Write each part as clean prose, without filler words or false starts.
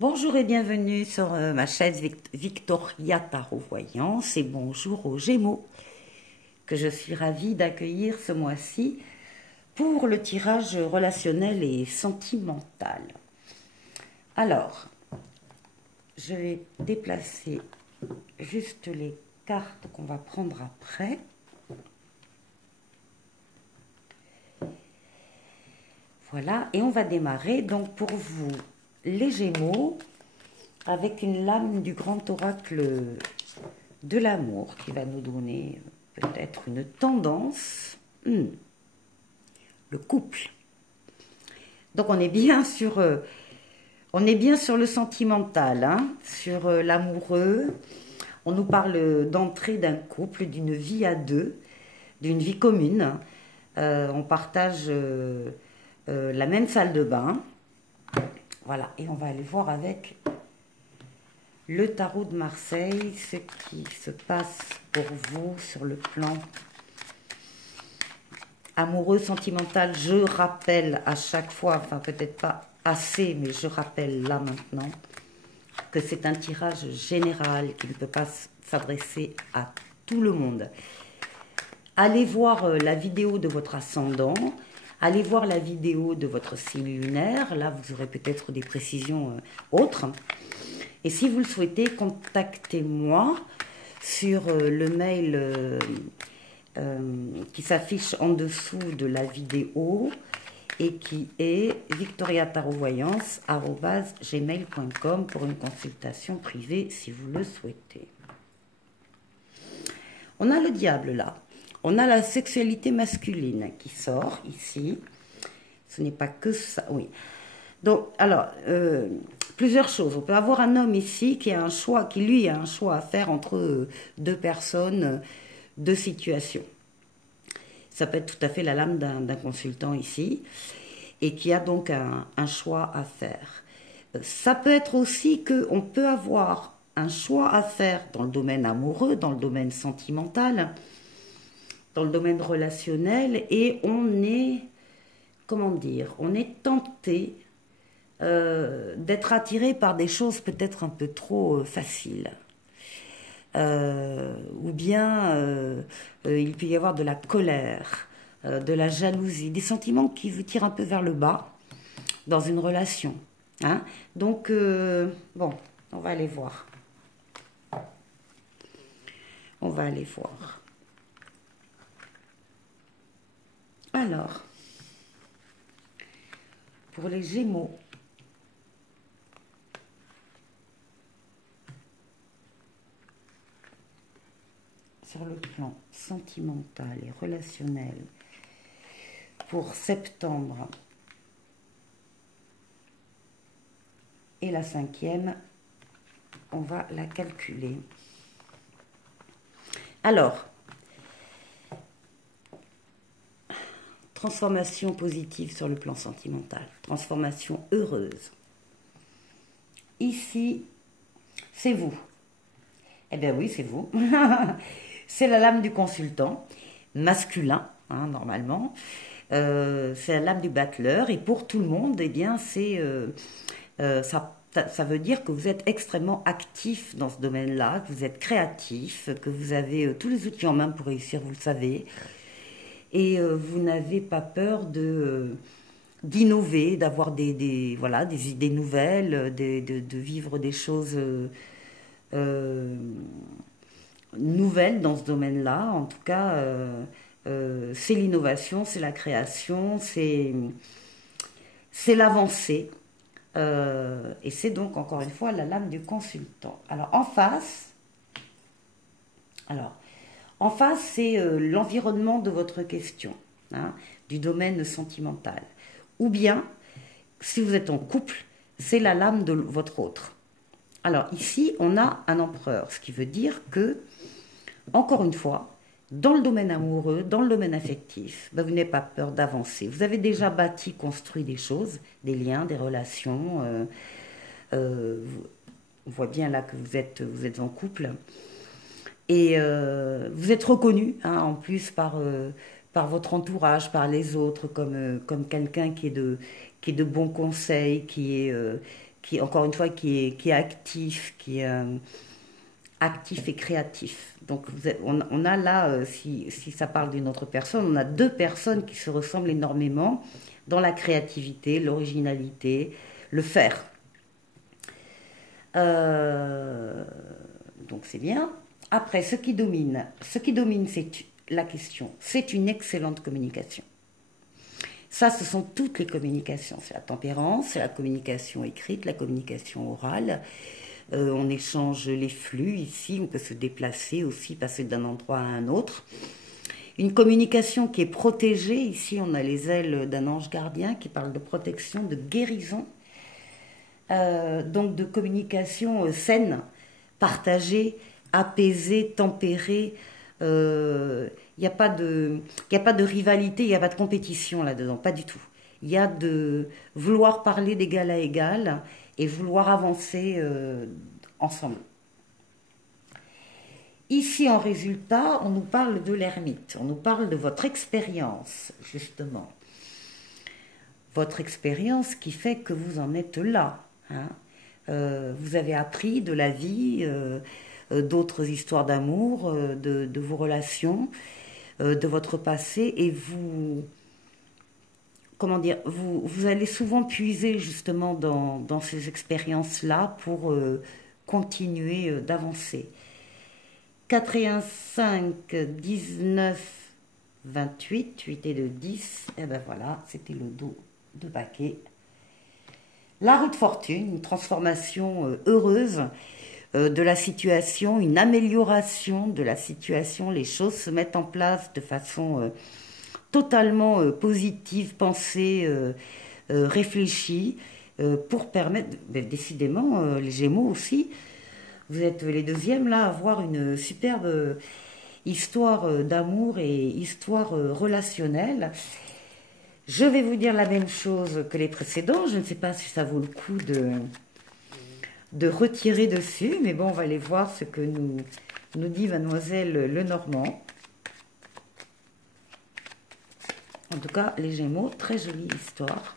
Bonjour et bienvenue sur ma chaîne Victoria Tarot Voyance et bonjour aux Gémeaux que je suis ravie d'accueillir ce mois-ci pour le tirage relationnel et sentimental. Alors, je vais déplacer juste les cartes qu'on va prendre après. Voilà, et on va démarrer donc pour vous les Gémeaux avec une lame du grand oracle de l'amour qui va nous donner peut-être une tendance. Le couple. Donc on est bien sur le sentimental, hein, sur l'amoureux. On nous parle d'entrée d'un couple, d'une vie à deux, d'une vie commune. On partage la même salle de bain. Voilà, et on va aller voir avec le tarot de Marseille ce qui se passe pour vous sur le plan amoureux, sentimental. Je rappelle à chaque fois, enfin peut-être pas assez, mais je rappelle là maintenant que c'est un tirage général qui ne peut pas s'adresser à tout le monde. Allez voir la vidéo de votre ascendant. Allez voir la vidéo de votre signe lunaire. Là, vous aurez peut-être des précisions autres. Et si vous le souhaitez, contactez-moi sur le mail qui s'affiche en dessous de la vidéo et qui est victoriatarovoyance@gmail.com pour une consultation privée si vous le souhaitez. On a le diable là. On a la sexualité masculine qui sort ici. Ce n'est pas que ça, oui. Donc, alors, plusieurs choses. On peut avoir un homme ici qui a un choix, qui lui a un choix à faire entre deux personnes, deux situations. Ça peut être tout à fait la lame d'un consultant ici et qui a donc un choix à faire. Ça peut être aussi qu'on peut avoir un choix à faire dans le domaine amoureux, dans le domaine sentimental, dans le domaine relationnel, et on est, comment dire, on est tenté d'être attiré par des choses peut-être un peu trop faciles. Ou bien il peut y avoir de la colère, de la jalousie, des sentiments qui vous tirent un peu vers le bas dans une relation. Hein? Donc, bon, on va aller voir. On va aller voir. Alors, pour les Gémeaux, sur le plan sentimental et relationnel, pour septembre et la 5e, on va la calculer. Alors, transformation positive sur le plan sentimental, transformation heureuse. Ici, c'est vous. Eh bien oui, c'est vous. C'est la lame du consultant, masculin, hein, normalement. C'est la lame du battleur. Et pour tout le monde, eh bien, ça veut dire que vous êtes extrêmement actif dans ce domaine-là, que vous êtes créatif, que vous avez tous les outils en main pour réussir, vous le savez. Et vous n'avez pas peur d'innover, d'avoir voilà, des idées nouvelles, de vivre des choses nouvelles dans ce domaine-là. En tout cas, c'est l'innovation, c'est la création, c'est l'avancée. Et c'est donc, encore une fois, la lame du consultant. Alors, en face, c'est l'environnement de votre question, hein, du domaine sentimental. Ou bien, si vous êtes en couple, c'est la lame de votre autre. Alors ici, on a un empereur, ce qui veut dire que, encore une fois, dans le domaine amoureux, dans le domaine affectif, ben, vous n'avez pas peur d'avancer. Vous avez déjà bâti, construit des choses, des liens, des relations. On voit bien là que vous êtes en couple. Et vous êtes reconnu, hein, en plus, par votre entourage, par les autres, comme quelqu'un qui est de bons conseils, qui est qui encore une fois, qui est actif, qui est actif et créatif. Donc on a là, si ça parle d'une autre personne, on a deux personnes qui se ressemblent énormément dans la créativité, l'originalité, le faire. Donc c'est bien. Après, ce qui domine, c'est la question. C'est une excellente communication. Ça, ce sont toutes les communications. C'est la tempérance, c'est la communication écrite, la communication orale. On échange les flux ici, on peut se déplacer aussi, passer d'un endroit à un autre. Une communication qui est protégée, ici on a les ailes d'un ange gardien qui parle de protection, de guérison. Donc de communication saine, partagée, apaisée, tempérée. Il n'y a pas de rivalité, il n'y a pas de compétition là-dedans, pas du tout. Il y a de vouloir parler d'égal à égal et vouloir avancer ensemble. Ici, en résultat, on nous parle de l'ermite, on nous parle de votre expérience, justement. Votre expérience qui fait que vous en êtes là. Hein. Vous avez appris de la vie, d'autres histoires d'amour, de vos relations, de votre passé, et vous, comment dire, vous allez souvent puiser justement dans ces expériences-là pour continuer d'avancer. 4 et 1, 5, 19, 28, 8 et 2, 10, et ben voilà, c'était le dos de paquet. La roue de fortune, une transformation heureuse de la situation, une amélioration de la situation, les choses se mettent en place de façon totalement positive, pensée, réfléchie, pour permettre, décidément, les Gémeaux aussi, vous êtes les deuxièmes là à avoir une superbe histoire d'amour et histoire relationnelle. Je vais vous dire la même chose que les précédents. Je ne sais pas si ça vaut le coup de retirer dessus, mais bon, on va aller voir ce que nous dit Mademoiselle Lenormand. En tout cas, les Gémeaux, très jolie histoire.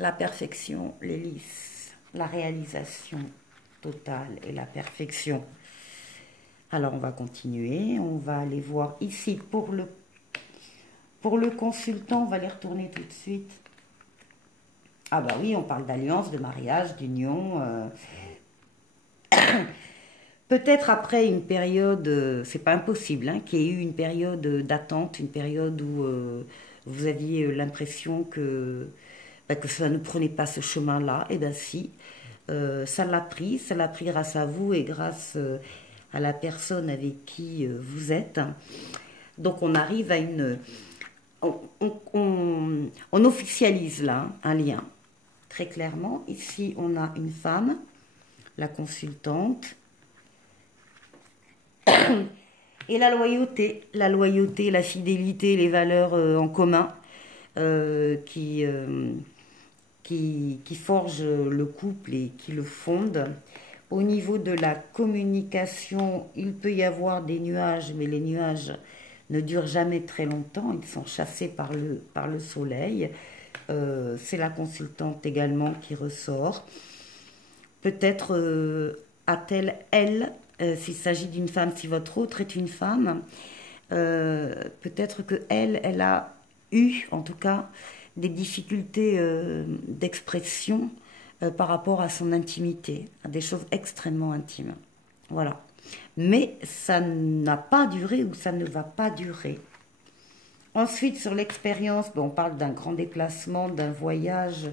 La perfection, l'hélice, la réalisation totale et la perfection. Alors, on va continuer. On va aller voir ici pour le consultant. On va les retourner tout de suite. Ah bah oui, on parle d'alliance, de mariage, d'union. Peut-être après une période, c'est pas impossible, hein, qu'il y ait eu une période d'attente, une période où vous aviez l'impression que ça ne prenait pas ce chemin-là. Et bien si, ça l'a pris grâce à vous et grâce à la personne avec qui vous êtes. Donc on arrive à une... On officialise là un lien, très clairement. Ici, on a une femme, la consultante. Et la loyauté, la fidélité, les valeurs en commun qui forgent le couple et qui le fondent. Au niveau de la communication, il peut y avoir des nuages, mais les nuages ne durent jamais très longtemps, ils sont chassés par le soleil. C'est la consultante également qui ressort. Peut-être a-t-elle, elle, s'il s'agit d'une femme, si votre autre est une femme, peut-être que elle a eu, en tout cas, des difficultés d'expression par rapport à son intimité, à des choses extrêmement intimes. Voilà. Mais ça n'a pas duré ou ça ne va pas durer. Ensuite, sur l'expérience, on parle d'un grand déplacement, d'un voyage,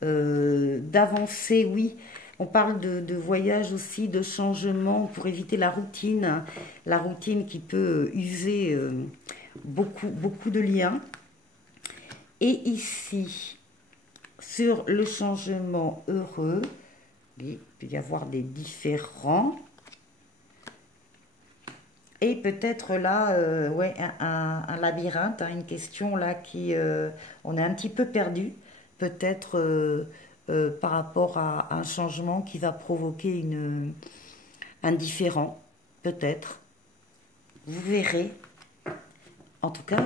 d'avancée, oui. On parle de voyage aussi, de changement pour éviter la routine qui peut user beaucoup de liens. Et ici, sur le changement heureux, il peut y avoir des différents. Et peut-être là, ouais, un labyrinthe, hein, une question là qui, on est un petit peu perdu, peut-être par rapport à un changement qui va provoquer un différent, peut-être. Vous verrez, En tout cas,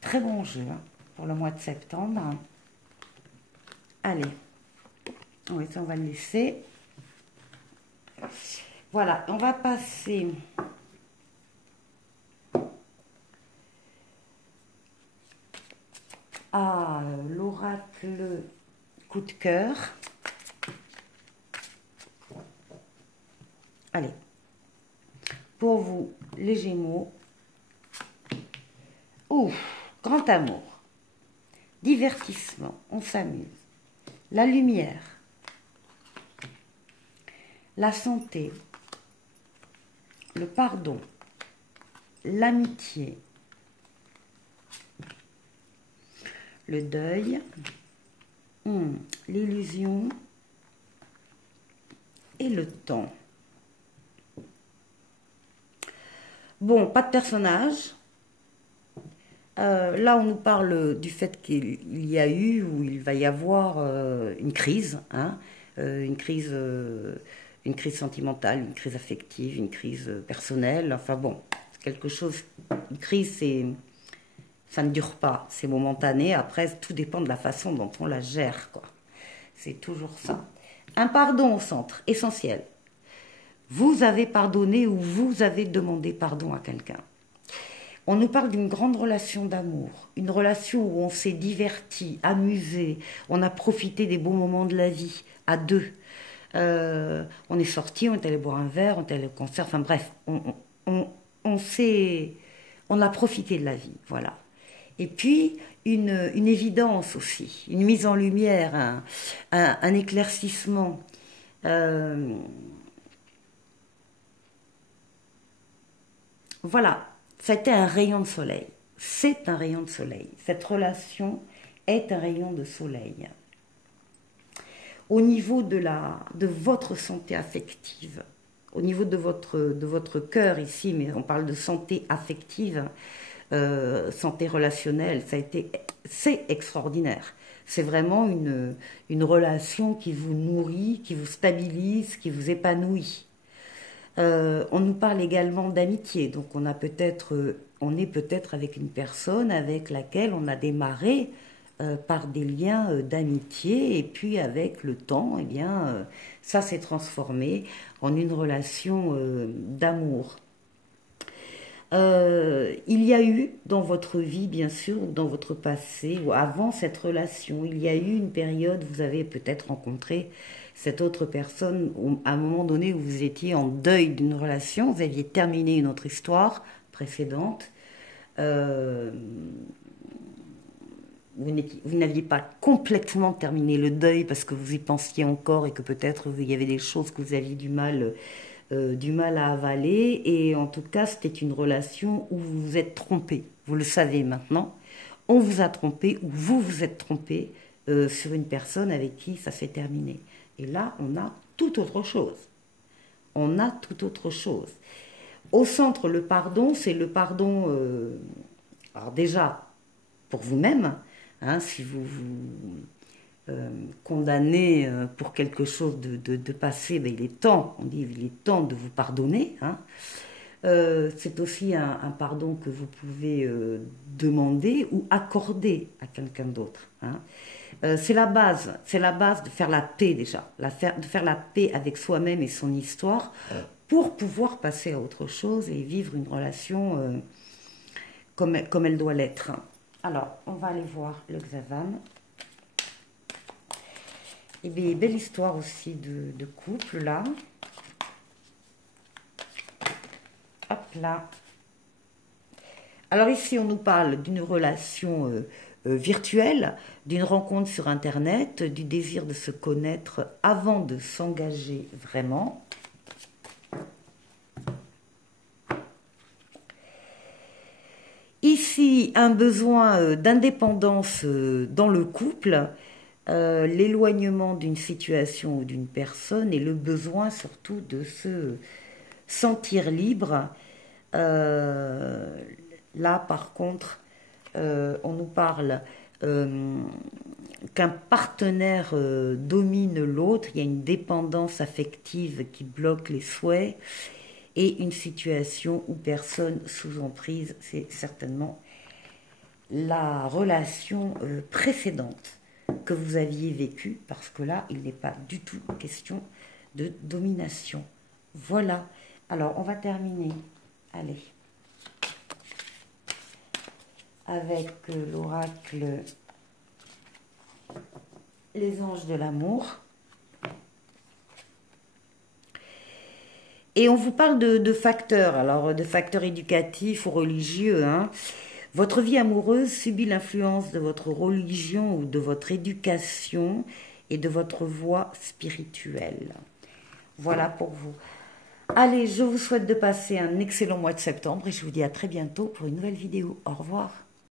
très bon jeu hein, pour le mois de septembre. Allez, oui, ça on va le laisser. Voilà, on va passer à l'oracle coup de cœur. Allez, pour vous, les Gémeaux. Ouf, grand amour, divertissement, on s'amuse, la lumière, la santé, le pardon, l'amitié, le deuil, l'illusion et le temps. Bon, pas de personnage. Là, on nous parle du fait qu'il y a eu ou il va y avoir une crise, hein, une crise sentimentale, une crise affective, une crise personnelle. Enfin bon, quelque chose. Une crise, ça ne dure pas, c'est momentané. Après, tout dépend de la façon dont on la gère, quoi. C'est toujours ça. Un pardon au centre, essentiel. Vous avez pardonné ou vous avez demandé pardon à quelqu'un. On nous parle d'une grande relation d'amour, une relation où on s'est diverti, amusé, on a profité des bons moments de la vie, à deux. On est sortis, on est allé boire un verre, on est allé au concert, enfin bref, on a profité de la vie, voilà. Et puis, une évidence aussi, une mise en lumière, un éclaircissement. Voilà, ça a été un rayon de soleil. C'est un rayon de soleil. Cette relation est un rayon de soleil. Au niveau de votre santé affective, au niveau de votre cœur ici, mais on parle de santé affective, santé relationnelle, c'est extraordinaire. C'est vraiment une relation qui vous nourrit, qui vous stabilise, qui vous épanouit. On nous parle également d'amitié, donc on est peut-être avec une personne avec laquelle on a démarré par des liens d'amitié, et puis avec le temps, eh bien, ça s'est transformé en une relation d'amour. Il y a eu dans votre vie, bien sûr, ou dans votre passé, ou avant cette relation, il y a eu une période, vous avez peut-être rencontré cette autre personne à un moment donné où vous étiez en deuil d'une relation, vous aviez terminé une autre histoire précédente, vous n'aviez pas complètement terminé le deuil parce que vous y pensiez encore et que peut-être il y avait des choses que vous aviez du mal à avaler, et en tout cas c'était une relation où vous vous êtes trompé, vous le savez maintenant, on vous a trompé ou vous vous êtes trompé sur une personne avec qui ça s'est terminé. Et là, on a tout autre chose. On a tout autre chose. Au centre, le pardon, c'est le pardon, alors déjà, pour vous-même, hein, si vous vous condamnez pour quelque chose de passé, ben, il est temps de vous pardonner. Hein. C'est aussi un pardon que vous pouvez demander ou accorder à quelqu'un d'autre. Hein. C'est la base de faire la paix déjà, de faire la paix avec soi-même et son histoire pour pouvoir passer à autre chose et vivre une relation comme elle doit l'être. Alors, on va aller voir le Xavan. Et bien, belle histoire aussi de couple là. Hop là. Alors ici, on nous parle d'une relation virtuelle, d'une rencontre sur Internet, du désir de se connaître avant de s'engager vraiment. Ici, un besoin d'indépendance dans le couple, l'éloignement d'une situation ou d'une personne et le besoin surtout de se sentir libre. Là, par contre, on nous parle qu'un partenaire domine l'autre, il y a une dépendance affective qui bloque les souhaits, et une situation ou personne sous emprise, c'est certainement la relation précédente que vous aviez vécue, parce que là, il n'est pas du tout question de domination. Voilà. Alors, on va terminer. Allez. Avec l'oracle Les Anges de l'amour. Et on vous parle de facteurs, alors de facteurs éducatifs ou religieux. Hein. Votre vie amoureuse subit l'influence de votre religion ou de votre éducation et de votre voie spirituelle. Voilà pour vous. Allez, je vous souhaite de passer un excellent mois de septembre et je vous dis à très bientôt pour une nouvelle vidéo. Au revoir.